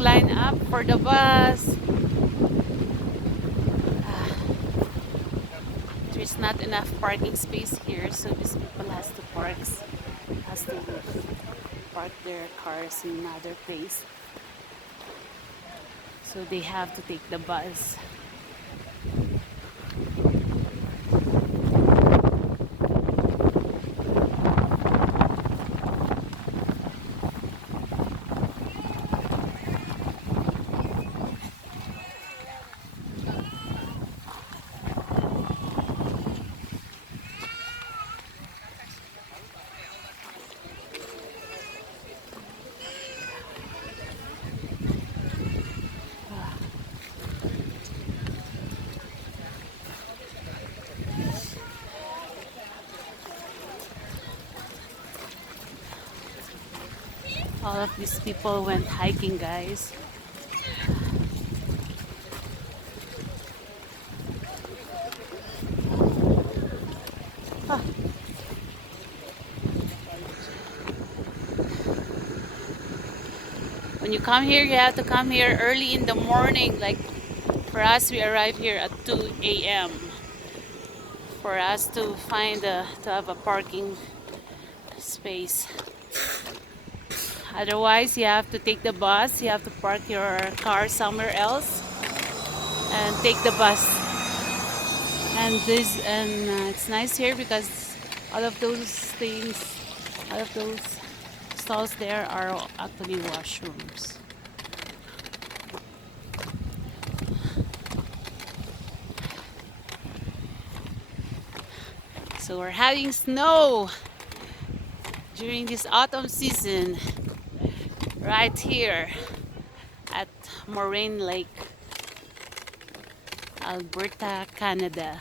line up for the bus. There's not enough parking space here, so these people has to park their cars in another place. So they have to take the bus. All of these people went hiking, guys. Ah. When you come here, you have to come here early in the morning. Like for us, we arrive here at 2 a.m. for us to to have a parking space. Otherwise, you have to take the bus. You have to park your car somewhere else and take the bus. And it's nice here because all of those things, all of those stalls there are actually washrooms. So we're having snow during this autumn season right here at Moraine Lake, Alberta, Canada.